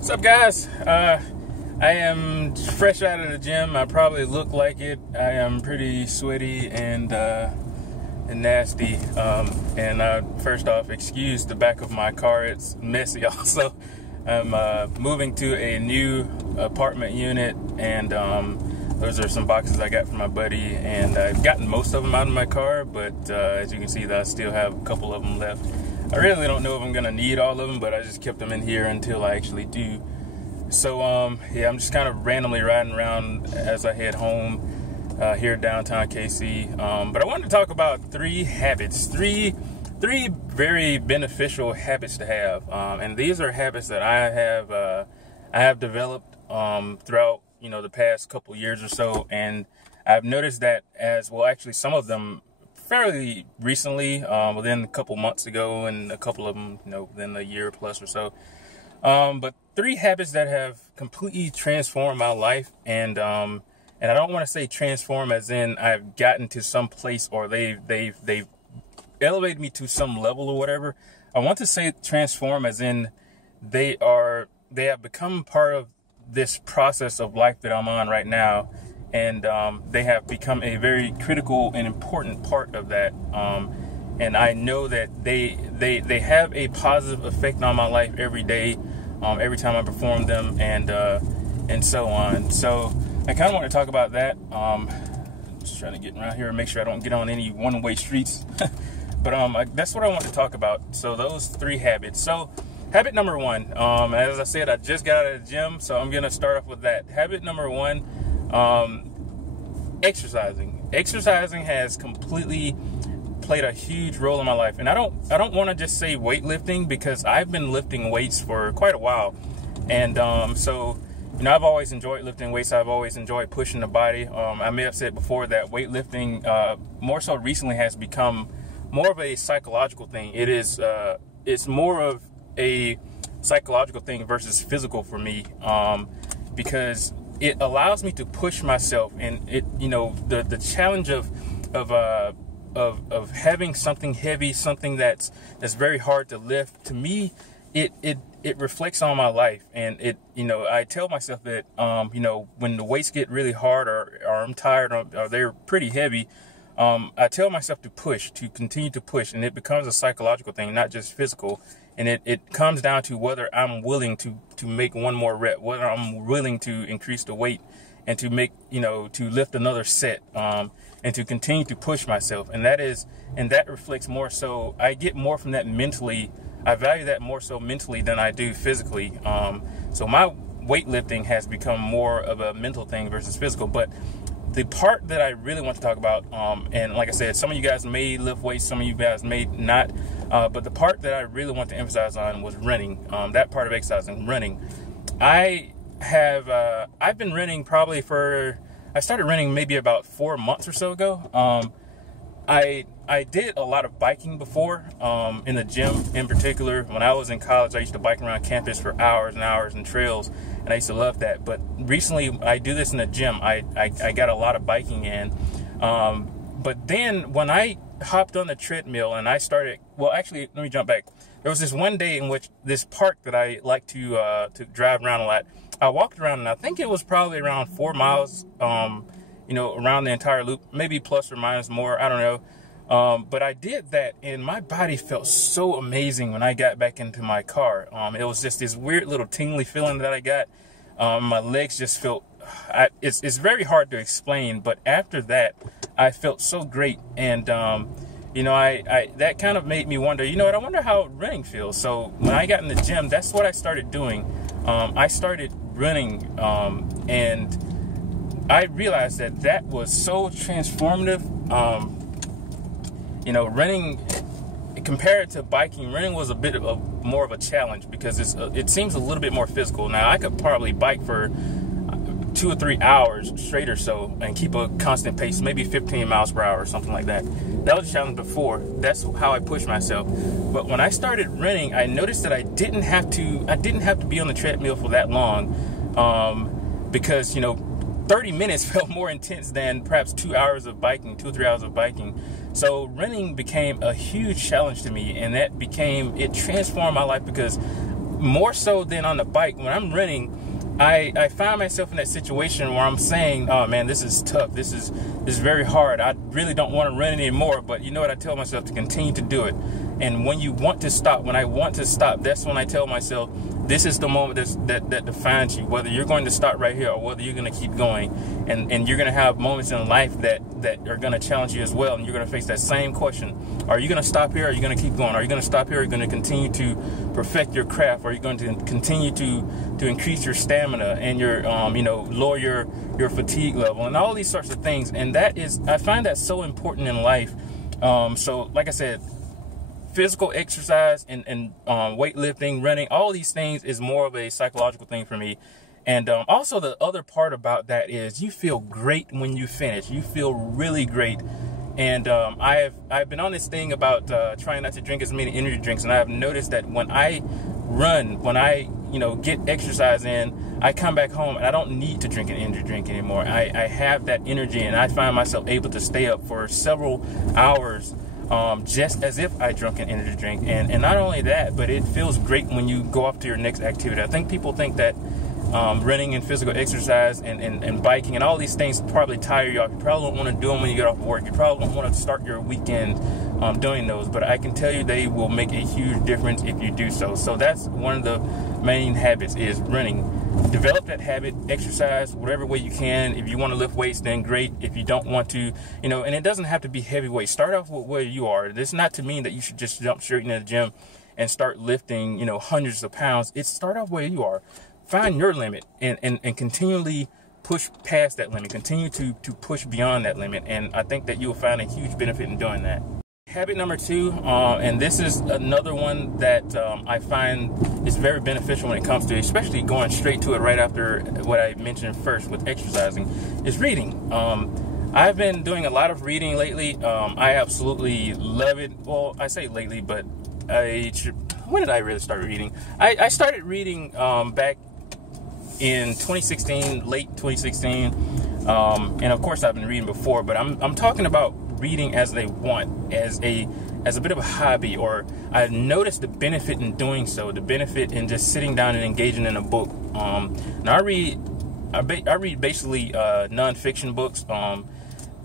What's up, guys? I am fresh out of the gym. I probably look like it. I am pretty sweaty and nasty. First off, excuse the back of my car. It's messy. Also, I'm moving to a new apartment unit, and those are some boxes I got from my buddy. And I've gotten most of them out of my car, but as you can see, I still have a couple of them left. I really don't know if I'm gonna need all of them, but I just kept them in here until I actually do. So yeah, I'm just kind of randomly riding around as I head home here downtown KC. But I wanted to talk about three habits, three very beneficial habits to have, and these are habits that I have developed throughout the past couple years or so, and I've noticed that as well. Actually, some of them fairly recently, within a couple months ago, and a couple of them, within a year plus or so. But three habits that have completely transformed my life, and I don't want to say transform as in I've gotten to some place or they've elevated me to some level or whatever. I want to say transform as in they have become part of this process of life that I'm on right now. And they have become a very critical and important part of that. And I know that they have a positive effect on my life every day, every time I perform them, and so on. So I kind of want to talk about that. Just trying to get around here and make sure I don't get on any one-way streets. But that's what I want to talk about. So those three habits. So habit number one, as I said, I just got out of the gym, so I'm gonna start off with that. Habit number one. Exercising has completely played a huge role in my life, and I don't want to just say weightlifting, because I've been lifting weights for quite a while, and so I've always enjoyed lifting weights. I've always enjoyed pushing the body. I may have said before that weightlifting more so recently has become more of a psychological thing. It's more of a psychological thing versus physical for me, because it allows me to push myself, and the challenge of having something heavy, something that's very hard to lift. To me, it reflects on my life, and I tell myself that when the weights get really hard or I'm tired or they're pretty heavy, I tell myself to continue to push, and it becomes a psychological thing, not just physical. And it comes down to whether I'm willing to make one more rep, whether I'm willing to increase the weight and to make, to lift another set, and to continue to push myself. And that reflects more so, I get more from that mentally. I value that more so mentally than I do physically. So my weightlifting has become more of a mental thing versus physical. But the part that I really want to talk about, and like I said, some of you guys may lift weights, some of you guys may not, but the part that I really want to emphasize on was running. That part of exercising, running. I've been running I started running maybe about 4 months or so ago. I did a lot of biking before, in the gym in particular. When I was in college, I used to bike around campus for hours and hours in trails, and I used to love that. But recently, I do this in the gym. I got a lot of biking in. But then when I hopped on the treadmill and I started, well, actually, let me jump back. There was this one day in which this park that I like to drive around a lot, I walked around, and I think it was probably around 4 miles, around the entire loop, maybe plus or minus more, I don't know. But I did that, and my body felt so amazing when I got back into my car. It was just this weird little tingly feeling that I got. My legs just felt, it's very hard to explain, but after that, I felt so great. And, that kind of made me wonder, I wonder how running feels. So when I got in the gym, that's what I started doing. I started running, and I realized that was so transformative. Running, compared to biking, running was a bit of more of a challenge, because it seems a little bit more physical. Now, I could probably bike for 2 or 3 hours straight or so and keep a constant pace, maybe 15 miles per hour or something like that. That was a challenge before. That's how I pushed myself. But when I started running, I noticed that I didn't have to be on the treadmill for that long, because 30 minutes felt more intense than perhaps 2 hours of biking, 2 or 3 hours of biking. So running became a huge challenge to me, and it transformed my life, because more so than on the bike, when I'm running, I find myself in that situation where I'm saying, oh man, this is tough. This is very hard. I really don't want to run anymore. But you know what? I tell myself to continue to do it. And when you want to stop, when I want to stop, that's when I tell myself, this is the moment that defines you, whether you're going to stop right here or whether you're going to keep going. And you're going to have moments in life that are going to challenge you as well. And you're going to face that same question. Are you going to stop here? Or are you going to keep going? Are you going to stop here? Or are you going to continue to perfect your craft? Or are you going to continue to increase your stamina and your, lower your fatigue level and all these sorts of things? And I find that so important in life. So like I said, physical exercise and weightlifting, running, all these things is more of a psychological thing for me. And also the other part about that is you feel great when you finish. You feel really great. And I've been on this thing about trying not to drink as many energy drinks, and I have noticed that when I run, when I get exercise in, I come back home and I don't need to drink an energy drink anymore. I have that energy, and I find myself able to stay up for several hours just as if I drank an energy drink. And not only that, but it feels great when you go off to your next activity. I think people think that running and physical exercise and biking and all these things probably tire you off. You probably don't want to do them when you get off work. You probably don't want to start your weekend doing those. But I can tell you they will make a huge difference if you do so. So that's one of the main habits, is running. Develop that habit, exercise whatever way you can. If you want to lift weights, then great. If you don't want to, and it doesn't have to be heavy weights. Start off with where you are. This is not to mean that you should just jump straight into the gym and start lifting, hundreds of pounds. It's start off where you are. Find your limit and continually push past that limit. Continue to push beyond that limit. And I think that you'll find a huge benefit in doing that. Habit number 2, and this is another one that I find is very beneficial when it comes to, especially going straight to it right after what I mentioned first with exercising, is reading. I've been doing a lot of reading lately. I absolutely love it. Well, I say lately, but when did I really start reading? I started reading back in 2016, late 2016, and of course I've been reading before, but I'm talking about reading as a want, as a bit of a hobby, or I've noticed the benefit in doing so, the benefit in just sitting down and engaging in a book. Now I read basically nonfiction books,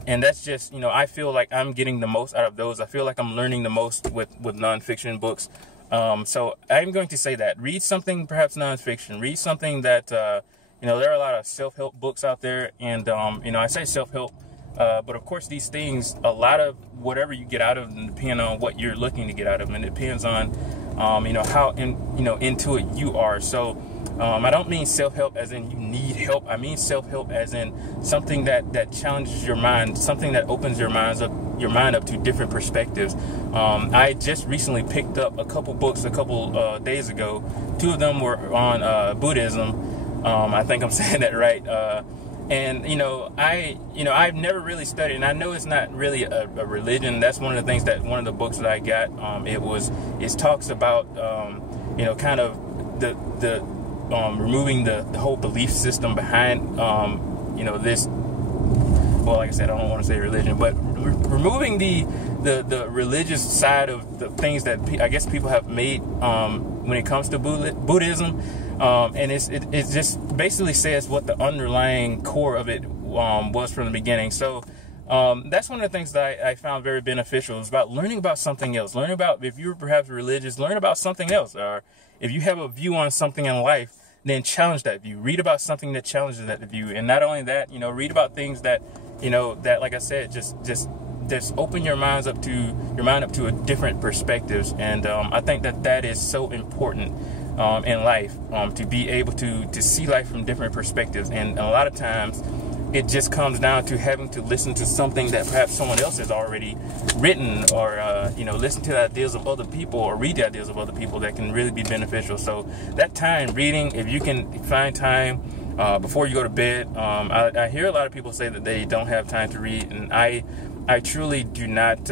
and that's just, I feel like I'm getting the most out of those. I feel like I'm learning the most with nonfiction books. So I'm going to say that read something, perhaps nonfiction, read something that, there are a lot of self-help books out there, and, I say self-help, but of course these things, a lot of whatever you get out of them depend on what you're looking to get out of them, and it depends on, how into it you are. So, I don't mean self-help as in you need help. I mean self-help as in something that challenges your mind, something that opens your mind up to different perspectives. I just recently picked up a couple books a couple days ago. 2 of them were on Buddhism. I think I'm saying that right. And I've never really studied, and I know it's not really a religion. That's one of the things that one of the books that I got, it talks about kind of the removing the whole belief system behind this. Well, like I said, I don't want to say religion, but removing the religious side of the things that I guess people have made when it comes to Buddhism. And it just basically says what the underlying core of it was from the beginning. So that's one of the things that I found very beneficial. It's about learning about something else. Learn about, if you're perhaps religious, learn about something else. Or if you have a view on something in life, then challenge that view. Read about something that challenges that view. And not only that, read about things that, that, like I said, just open your mind up to a different perspectives. And I think that is so important in life, to be able to see life from different perspectives. And a lot of times it just comes down to having to listen to something that perhaps someone else has already written, or listen to the ideas of other people, or read the ideas of other people that can really be beneficial. So that time reading, if you can find time before you go to bed. I hear a lot of people say that they don't have time to read, and I truly do not.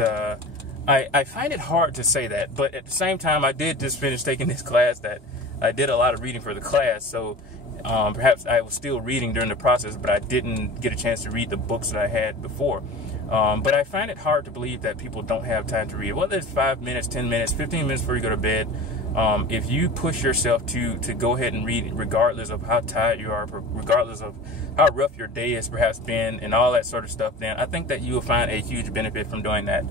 I find it hard to say that, but at the same time, I did just finish taking this class that I did a lot of reading for the class, so perhaps I was still reading during the process, but I didn't get a chance to read the books that I had before. But I find it hard to believe that people don't have time to read. Whether it's 5 minutes, 10 minutes, 15 minutes before you go to bed, if you push yourself to go ahead and read, regardless of how tired you are, regardless of how rough your day has perhaps been, and all that sort of stuff, then I think that you will find a huge benefit from doing that.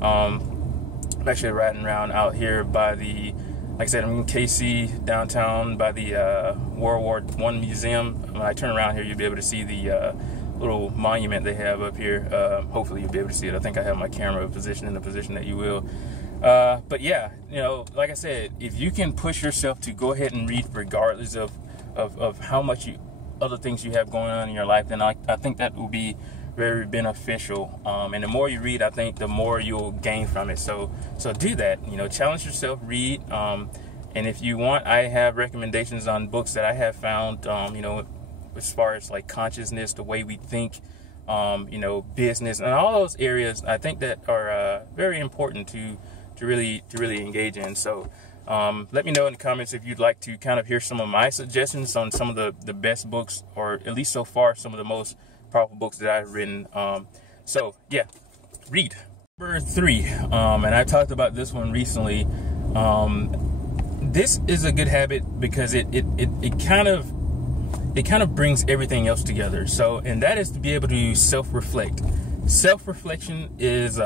I'm actually riding around out here by the, like I said, I'm in KC downtown by the World War I Museum. When I turn around here, you'll be able to see the little monument they have up here. Hopefully you'll be able to see it. I think I have my camera positioned in the position that you will. But yeah, you know, like I said, if you can push yourself to go ahead and read regardless of how much other things you have going on in your life, then I think that will be very beneficial. And the more you read, I think the more you'll gain from it. So do that. You know, challenge yourself, read. And if you want, I have recommendations on books that I have found, you know, as far as like consciousness, the way we think, you know, business, and all those areas, I think that are very important to really engage in. So let me know in the comments if you'd like to kind of hear some of my suggestions on some of the best books, or at least so far some of the most powerful books that I've written. So yeah, read. Number 3, and I talked about this one recently. This is a good habit because it kind of brings everything else together. So, and that is to be able to self-reflect. Self-reflection is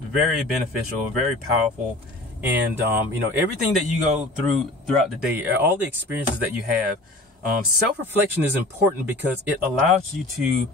very beneficial, very powerful, and you know, everything that you go throughout the day, all the experiences that you have, self-reflection is important because it allows you to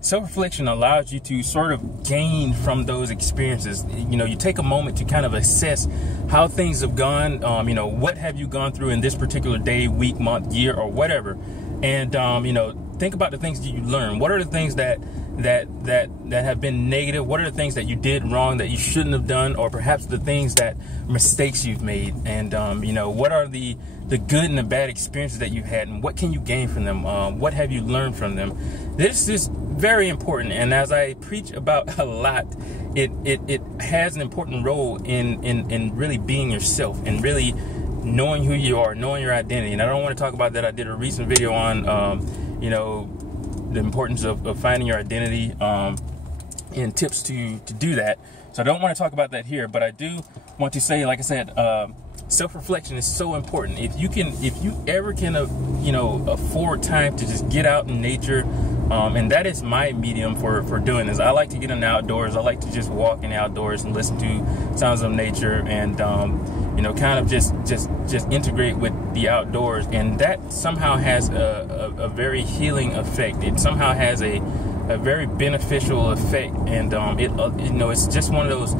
self-reflection allows you to sort of gain from those experiences. You know, you take a moment to kind of assess how things have gone. You know, what have you gone through in this particular day, week, month, year, or whatever, and you know, think about the things that you learn. What are the things that have been negative? What are the things that you did wrong that you shouldn't have done, or perhaps the things that mistakes you've made? And you know, what are the good and the bad experiences that you've had, and what can you gain from them? What have you learned from them? This is very important, and as I preach about a lot, it has an important role in really being yourself and really knowing who you are, knowing your identity. And I don't want to talk about that. I did a recent video on you know, the importance of finding your identity, and tips to do that. So I don't want to talk about that here, but I do want to say, like I said, self-reflection is so important. If you ever can, you know, afford time to just get out in nature, and that is my medium for doing this. I like to get in the outdoors. I like to just walk in the outdoors and listen to sounds of nature, and you know, kind of just integrate with the outdoors, and that somehow has a very healing effect. It somehow has a very beneficial effect, and you know, it's just one of those.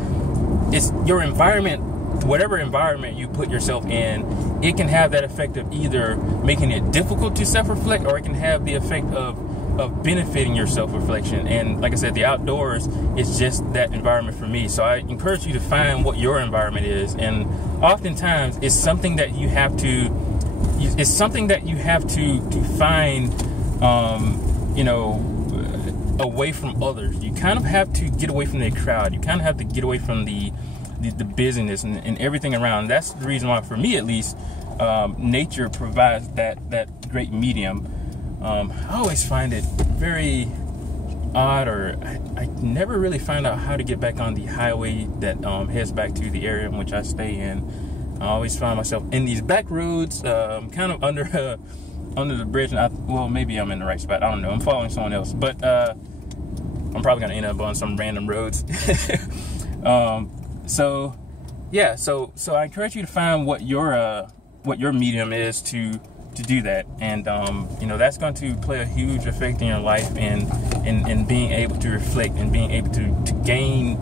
It's your environment. Whatever environment you put yourself in, it can have that effect of either making it difficult to self-reflect, or it can have the effect of benefiting your self-reflection. And like I said, the outdoors is just that environment for me. So I encourage you to find what your environment is, and oftentimes it's something that you have to find, you know, away from others. You kind of have to get away from the crowd. You kind of have to get away from the busyness and everything around. That's the reason why, for me at least, nature provides that great medium. I always find it very odd, or I never really find out how to get back on the highway that heads back to the area in which I stay in. I always find myself in these back roads, kind of under the bridge, and well, maybe I'm in the right spot. I don't know. I'm following someone else, but I'm probably gonna end up on some random roads. So yeah, so I encourage you to find what your medium is to do that, and you know, that's going to play a huge effect in your life, and being able to reflect and being able to gain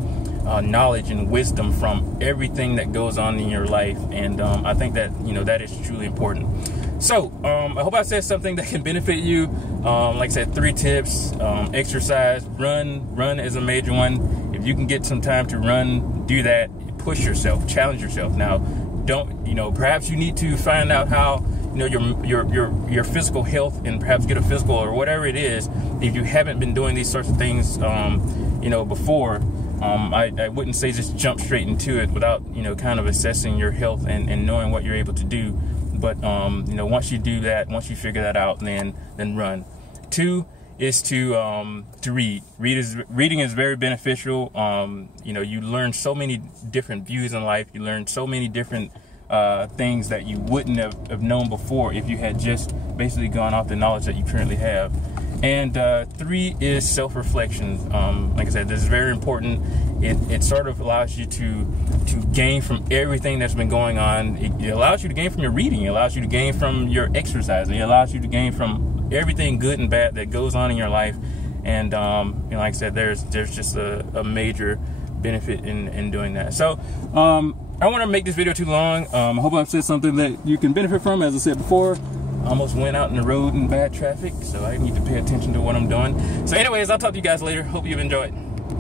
knowledge and wisdom from everything that goes on in your life. And I think that, you know, that is truly important. So I hope I said something that can benefit you. Like I said, 3 tips: exercise, run is a major one. If you can get some time to run, do that. Push yourself, challenge yourself. Now, don't, you know, perhaps you need to find out how, you know, your physical health, and perhaps get a physical or whatever it is. If you haven't been doing these sorts of things, you know, before, I wouldn't say just jump straight into it without, you know, kind of assessing your health and knowing what you're able to do. But you know, once you do that, once you figure that out, then run. 2 is to read. Reading is very beneficial. You know, you learn so many different views in life. You learn so many different things that you wouldn't have known before if you had just basically gone off the knowledge that you currently have. And 3 is self-reflection. Like I said, this is very important. It sort of allows you to gain from everything that's been going on. It allows you to gain from your reading. It allows you to gain from your exercising. It allows you to gain from everything good and bad that goes on in your life. And you know, like I said, there's just a major benefit in doing that. So I don't want to make this video too long. I hope I've said something that you can benefit from. As I said before, I almost went out in the road in bad traffic, so I need to pay attention to what I'm doing. So anyways, I'll talk to you guys later. Hope you've enjoyed.